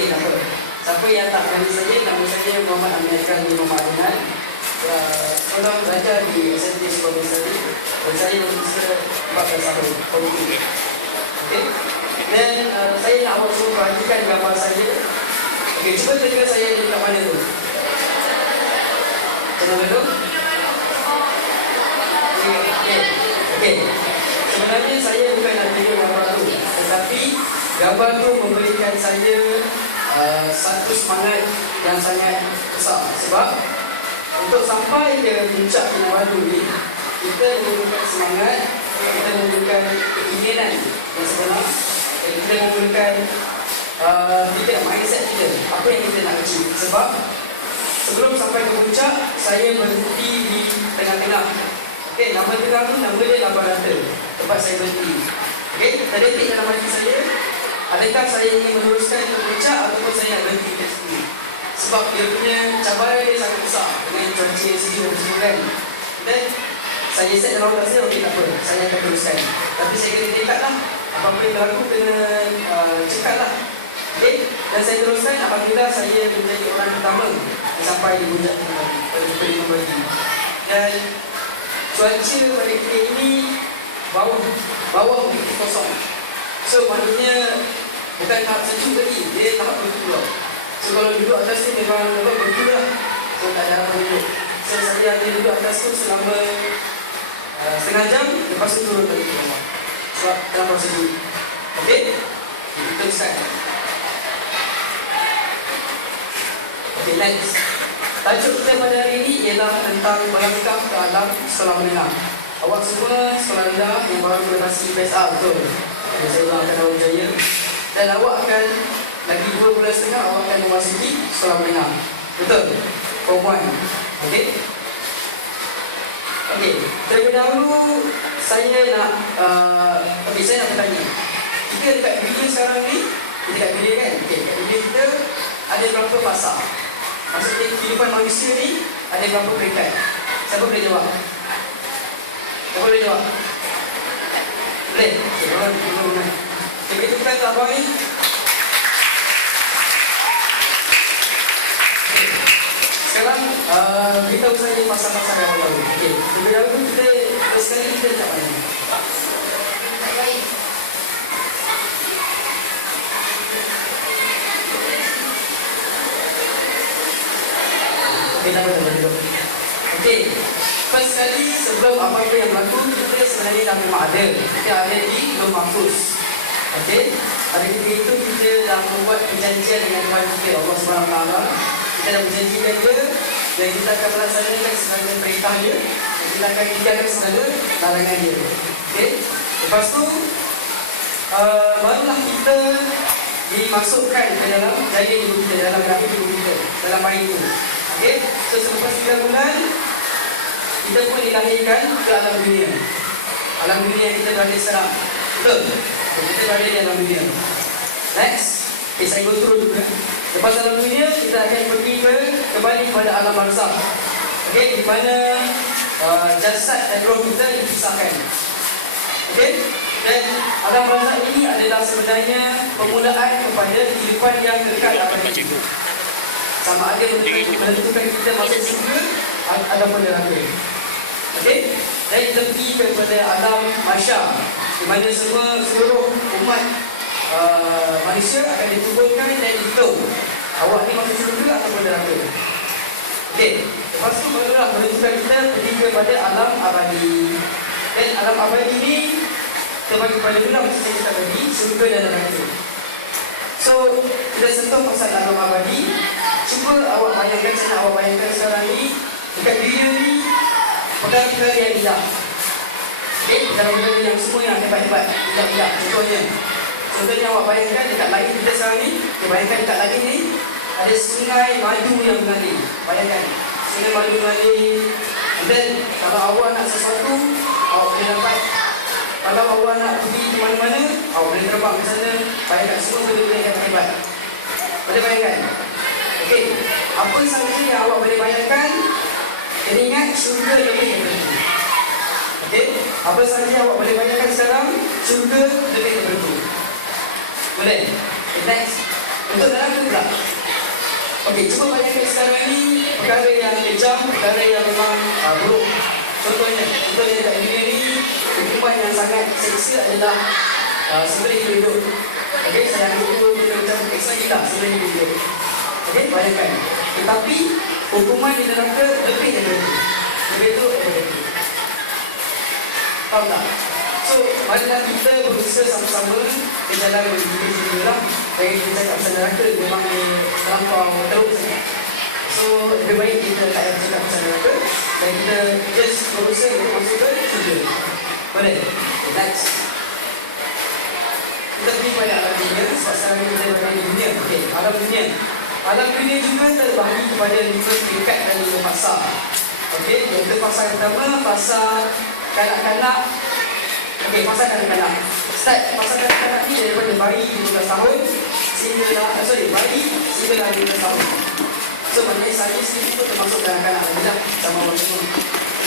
Okey, tak apa. Siapa yang tak kenal saya, nama saya Muhammad Amerikan bin Muhammad Adnan. Sekolah belajar di SMT Sekolah Besari dan saya berusia 14 tahun. Okey. Dan saya nak awak semua perhatikan gambar saya. Okey, cuba tengok saya di dekat mana tu. Tengok tu. Okey. Sebenarnya saya bukan nak tunjuk gambar tu, tetapi gambar tu memberikan saya satu semangat yang sangat besar. Sebab untuk sampai ke puncak Kinabalu ni, kita memerlukan semangat, kita memerlukan keinginan yang sebenar, dan kita memerlukan kita mindset kita, apa yang kita nak achieve. Sebab sebelum sampai ke puncak, saya berhenti di tengah-tengah. Okey, nama tengah tu nama dia Labarata, tempat saya berhenti. Okey, terdetik dalam hati saya, adakah saya ingin meneruskan ke puncak ataupun saya nak berhenti ke sini. Sebab dia punya cabaran dia sangat besar dengan cuaca sejuk kan. Dan saya set dalam otak saya, okey tak apa, saya akan teruskan. Tapi saya kena tekad lah, apa-apa yang berlaku kena cekal lah. Okey, dan saya teruskan. Alhamdulillah saya menjadi orang pertama yang sampai di puncak Kinabalu. Dan cuaca pada kita ini bawah begitu kosong. So maknanya bukan tahap sejuk lagi, dia tahap betul. So kalau duduk atas tu memang betul lah. So tak ada apa duduk. So saya hanya duduk atas tu selama setengah jam, lepas tu turun balik ke rumah. Sebab terlalu sejuk. Okey? Kita teruskan. Okey, next. Tajuk kita pada hari ini ialah tentang melangkah ke alam sekolah menengah. Awak semua sekolah rendah yang baru melewati PSR, betul? Saya ulang akan Darul Jaya. Dan awak akan lagi 2 bulan setengah awak akan memasuki sekolah menengah. Betul? Form 1. Okey? Okey, terlebih dahulu saya nak saya nak bertanya. Kita dekat dunia sekarang ni, kita dekat dunia kan? Okey, dekat dunia kita ada berapa fasa? Maksudnya kehidupan manusia ni ada berapa peringkat? Siapa boleh jawab? Siapa boleh jawab? Boleh? Okey, orang boleh. Okey, kita bukan tu abang ni. Sekarang beritahu saya pasal-pasal yang awal. Okey, terlebih dahulu kita sekali kita dekat mana? Baik. Okey, tak apa. Okey, first sekali sebelum apa-apa yang berlaku, kita sebenarnya dah memang ada. Kita ada di Lauh Mahfuz. Okey, pada ketika itu kita dah membuat perjanjian dengan Tuhan kita, Allah SWT. Kita dah berjanjikan dia dan kita akan melaksanakan segala perintah dia dan kita akan tinggalkan segala larangan dia. Okey, lepas tu barulah kita dimasukkan ke dalam janin ibu kita, dalam rahim ibu kita, dalam hari itu. Okey, so selepas 3 bulan kita pun dilahirkan ke alam dunia. Alam dunia yang kita berada sekarang. Betul? Kita berada di alam dunia. Next, okay, saya go through dulu. Lepas alam dunia, kita akan pergi kembali kepada alam barzakh. Okey, di mana jasad dan roh kita dipisahkan. Okey, dan alam barzakh ini adalah sebenarnya permulaan kepada kehidupan yang kekal abadi. Sama ada menentukan kita masuk surga ataupun neraka. Okey, dan kita pergi kepada alam mahsyar, di mana seluruh umat manusia akan dikumpulkan dan dihitung awak ni masuk surga ataupun neraka. Okey, lepas tu barulah menentukan kita pergi kepada alam abadi. Dan alam abadi ni terbagi kepada dua macam kita tadi, surga dan neraka. So kita sentuh pasal alam abadi. Cuba awak bayangkan, saya nak awak bayangkan sekarang ni dekat dunia ni perkara-perkara yang tidak. Okey, perkara-perkara yang semua yang hebat-hebat, tidak. Contohnya awak bayangkan dekat langit kita sekarang ni, bayangkan dekat langit ni ada sungai madu yang mengalir. Bayangkan sungai madu mengalir. Dan kalau awak nak sesuatu, awak boleh dapat. Kalau awak nak pergi ke mana-mana, awak boleh terbang ke sana. Bayangkan semua benda-benda yang hebat. Boleh bayangkan? Okey, apa sahaja yang awak boleh bayangkan, kena ingat syurga lebih daripada itu. Okey, apa sahaja yang awak boleh bayangkan sekarang, syurga lebih daripada itu. Boleh? Okay, next. Untuk neraka pula. Okey, cuba bayangkan sekarang ni perkara yang kejam, perkara yang memang buruk. Contohnya kat dunia ni, hukuman yang sangat seksa adalah sembelih hidup. Okey, saya anggap itu macam eksa kita sembelih hidup. Okey, bayangkan. Tetapi hukuman di neraka lebih daripada itu. Lebih itu daripada itu. Faham tak? So, marilah kita berusaha sama-sama ke jalan begitu lah. Bagi kita cakap pasal neraka memang terlampau teruk sangat. So, lebih baik kita tak payah cakap pasal neraka dan kita just berusaha untuk masuk ke syurga. Boleh? Okay, next. Kita pergi pada alam dunia. Sebab sekarang ni kita berada di dunia. Okay, alam dunia. Alam dunia juga terbahagi kepada 5 tingkat dan 5 fasa. Okay, yang fasa pertama, fasa kanak-kanak. Okey, fasa kanak-kanak. Start fasa kanak-kanak ni daripada bayi 15 tahun sehinggalah bayi sehinggalah 15 tahun. So maknanya saya sendiri tu termasuk kanak-kanak lagi lah sama orang semua.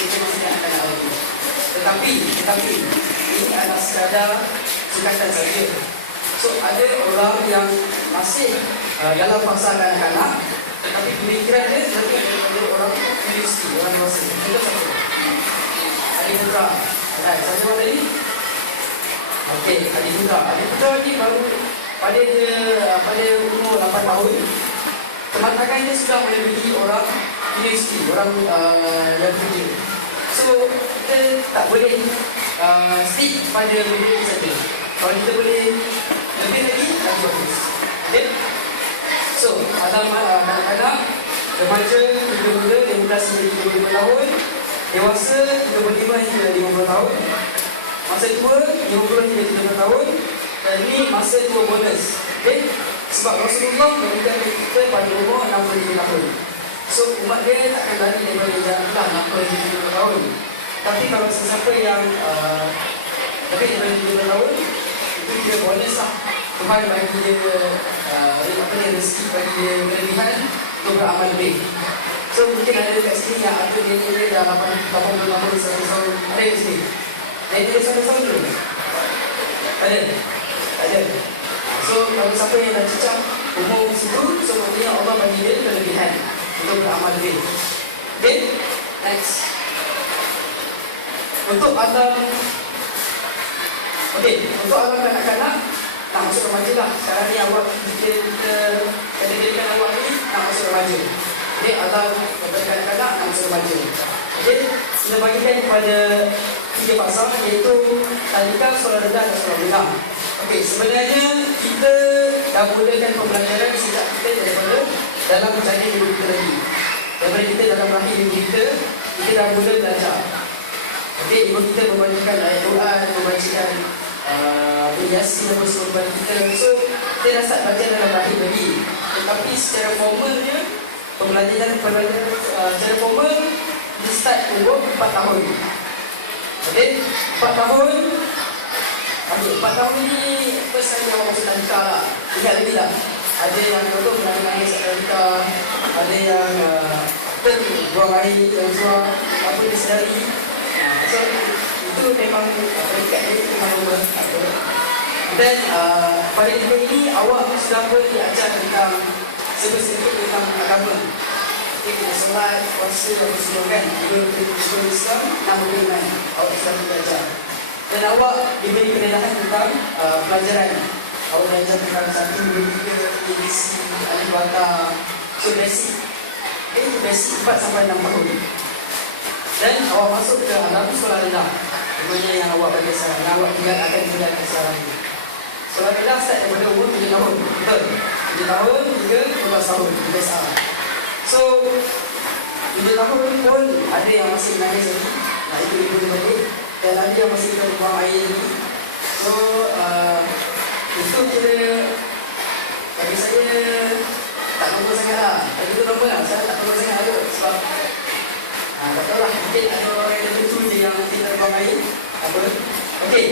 Kita masih kanak-kanak lagi. Tetapi ini adalah sekadar sukatan saja. So ada orang yang masih dalam fasa kanak-kanak, tetapi pemikiran dia lebih daripada orang universiti, orang dewasa. Contoh satu. Adik putra. Satu orang tadi. Okey, adik putra ni baru pada umur 8 tahun. Kematangan dia sudah melebihi orang universiti, orang yang kerja. So, kita tak boleh stick pada benda ini saja. Kalau kita boleh lebih lagi bagus. Okay? So, dalam kadang-kadang remaja 15 hingga 25 tahun, dewasa 35 hingga 50 tahun, masa tua 50 hingga 30 tahun, dan ini masa tua bonus. Okay? Sebab Rasulullah memberikan kita pada umur 65 tahun. So umat dia takkan lari daripada jaraklah 60 hingga 50 tahun. Tapi kalau sesiapa yang lebih daripada 30 tahun, itu dia bonus lah. Tuhan bagi dia rezeki, bagi dia kelebihan untuk beramal lebih. So mungkin ada dekat sini yang ada dia dah 80 tahun, 100 tahun. Ada kat sini? Dia 100 tahun dulu? Ada? Ada. So kalau siapa yang dah cecah umur situ, so maknanya Allah bagi dia kelebihan untuk beramal lebih. Okay? Next. Untuk alam kanak-kanak nak masuk remaja lah. Sekarang ni awak kita kategorikan awak ni nak masuk remaja. Okay, alam kanak-kanak nak masuk remaja. Okay, kita bagikan kepada 3 fasa, iaitu tadika, sekolah rendah dan sekolah menengah. Okey, sebenarnya kita dah mulakan pembelajaran sejak kita daripada dalam janin ibu kita lagi. Daripada kita dalam rahim ibu kita dah mula belajar. Okey, ibu kita membacakan ayat Quran, membacakan Yasin dan semua kepada kita. So, kita dah start belajar dalam rahim lagi. Tetapi secara formalnya, pembelajaran secara formal kita start umur 4 tahun. Okey, 4 tahun. Okay, 4 tahun ni first kali awak masuk tadika lah. Ingat lagi lah. Ada yang contoh menangis tadika, ada yang buang air dan suar, apa dia sedari. So itu memang peringkat dia memang berapa. Dan pada tiga ini awak sudah pun diajar tentang sebesar tentang agama. Kita solat, puasa, apa semua kan. Juga Islam, nama beriman. Awak sudah belajar. Dan awak diberi pendedahan tentang pelajaran. Awak belajar tentang 1, 2, 3, ABC, alif bata. So basic. Itu basic 4 sampai 6 tahun. Dan awak masuk ke alam sekolah rendah. Sebenarnya yang awak belajar sekarang, yang awak akan tinggalkan sekarang ini. Sekolah rendah start daripada umur 7 tahun. Betul? 7 tahun hingga 12 tahun. BSA. So 7 tahun pun ada yang masih menangis lagi. Nah itu ibu dia balik. Dan ada yang masih kita buang air lagi. So itu kira bagi saya tak normal sangat lah. Bagi itu normal lah. Saya tak normal sangat ada. Sebab tak tahu lah. Mungkin ada orang yang tertentu je yang nanti kita buang air. Apa? Okey.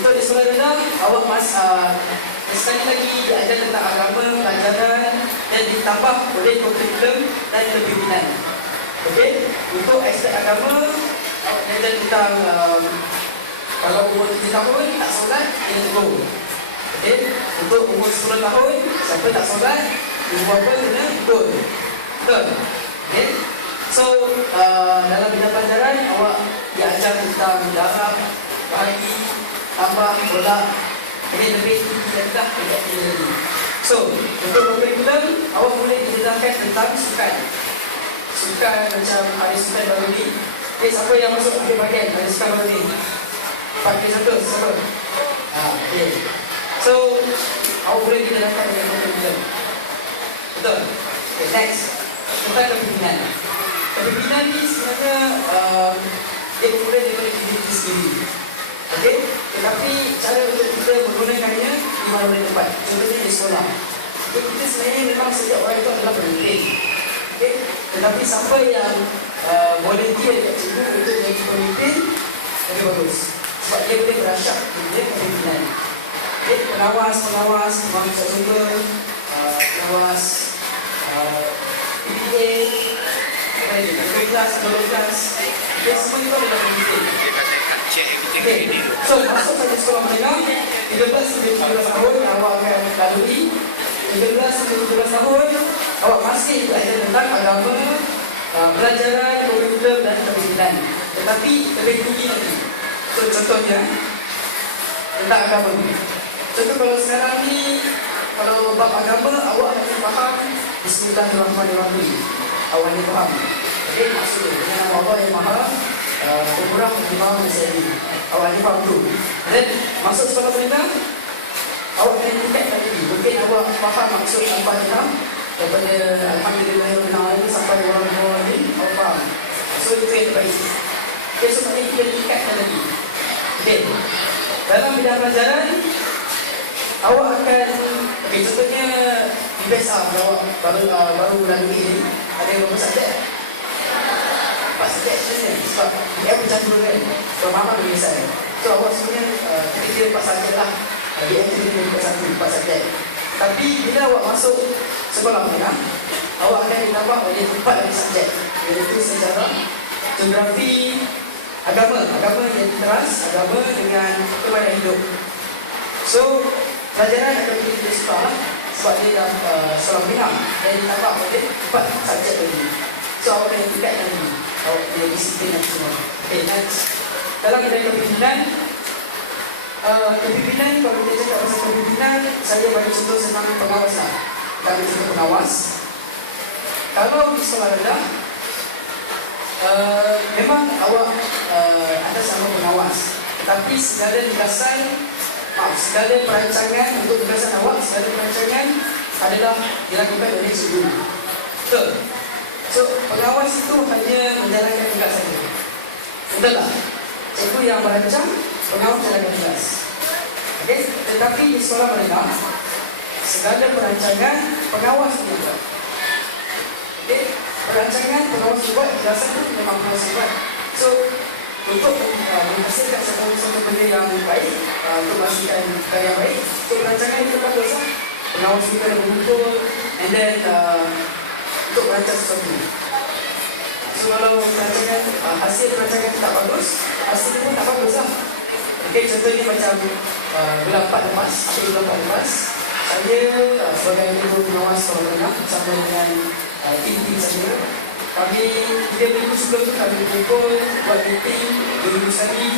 Untuk di sekolah rendah, awak sekali lagi diajar tentang agama, pelajaran dan ditambah oleh kurikulum dan pimpinan. Okey. Untuk aspek agama, awak diajar tentang kalau umur 7 tahun tak solat, kena tegur. Okay? Untuk umur 10 tahun, siapa tak solat, ibu bapa kena ikut. Betul? Okay? So, dalam bidang pelajaran, awak diajar tentang darab, bahagi, tambah, tolak. Jadi lebih rendah tidak lagi. So, untuk kurikulum, awak boleh didedahkan tentang sukan. Sukan macam ada sukan baru ni. Okay, siapa yang masuk akhir bahagian ada sukan baru ni? Pakai satu, siapa? Okay. So, awak boleh didedahkan dengan kurikulum. Betul? Okay, next. Tentang kepimpinan. Kepimpinan ni sebenarnya dia bermula daripada diri kita sendiri. Okey, tetapi cara untuk kita menggunakannya di mana-mana tempat. Contohnya di sekolah. Okay, kita sebenarnya memang setiap orang itu adalah pemimpin. Okey, tetapi siapa yang volunteer dekat cikgu untuk menjadi pemimpin lebih bagus. Sebab dia boleh berasyak dia kepimpinan. Okey, pengawas, pengawas sumber, pengawas PPA, kelas, kelas. Okay, semua itu adalah pemimpin. Okay. So, masuk saja sekolah menengah 13 sampai 17 tahun yang awak akan lalui. 13 sampai 17 tahun awak masih belajar tentang agama, pelajaran, kurikulum dan kepimpinan. Tetapi lebih tinggi lagi. So, contohnya tentang agama. Contoh kalau sekarang ni, kalau bab agama awak akan faham Bismillahirrahmanirrahim. Awak ni faham. Okay, maksudnya dengan nama Allah yang maha pemurah Imam Nasa'i. Awak ni faham tu. Dan masuk sekolah menengah, awak kena tingkat lagi. Mungkin awak faham maksud Al-Fatihah daripada Alhamdulillahirrahmanirrahim sampai Warahmatullahi wabarakatuh. Awak faham. So itu yang terbaik. Okay, so kita tingkatkan lagi. Okay, dalam bidang pelajaran awak akan, okay, contohnya di PSA awak baru lalui ini, ada berapa subjek? 4 subjek sebenarnya. Sebab dia bercampur kan, pemahaman berbiasa. So awak sebenarnya kita kira 4 subjek lah. Dia kira 4 subjek. Tapi bila awak masuk sekolah menengah, awak akan ditambah oleh 4 lagi subjek, iaitu sejarah, geografi, agama yang teras, agama dengan kebaikan hidup. So pelajaran akan menjadi lebih susah lah, sebab dia dah sekolah menengah dan ditambah oleh 4 subjek lagi. So awak kena tingkatkan lagi awak punya disiplin dan semua. Okay, next. Dalam bidang kepimpinan, kalau kita cakap pasal kepimpinan, saya bagi contoh senang pengawas lah. Kita ambil contoh pengawas. Kalau di sekolah rendah, memang awak ada sama pengawas, tetapi segala perancangan untuk tugasan awak, segala perancangan adalah dilakukan oleh cikgu. Betul? So, pengawas itu hanya menjalankan tugas saja. Betul tak? Cikgu yang merancang, pengawas menjalankan tugas. Okay? Tetapi di sekolah menengah, segala perancangan pengawas juga. Okay? Perancangan pengawas juga, tugasan pun memang pengawas juga. So, untuk menghasilkan satu benda yang baik, untuk menghasilkan karya yang baik, so perancangan itu bagus lah. Pengawas kita ada berkumpul, and then untuk merancang sesuatu. So kalau hasil perancangan tak bagus, hasil pun tak bagus lah. Okay, contohnya macam bulan 4 lepas, saya sebagai guru pengawas sekolah menengah bersama dengan tim-tim saya, kami 3 minggu sebelum tu kami berkumpul, buat meeting, dulu sekali.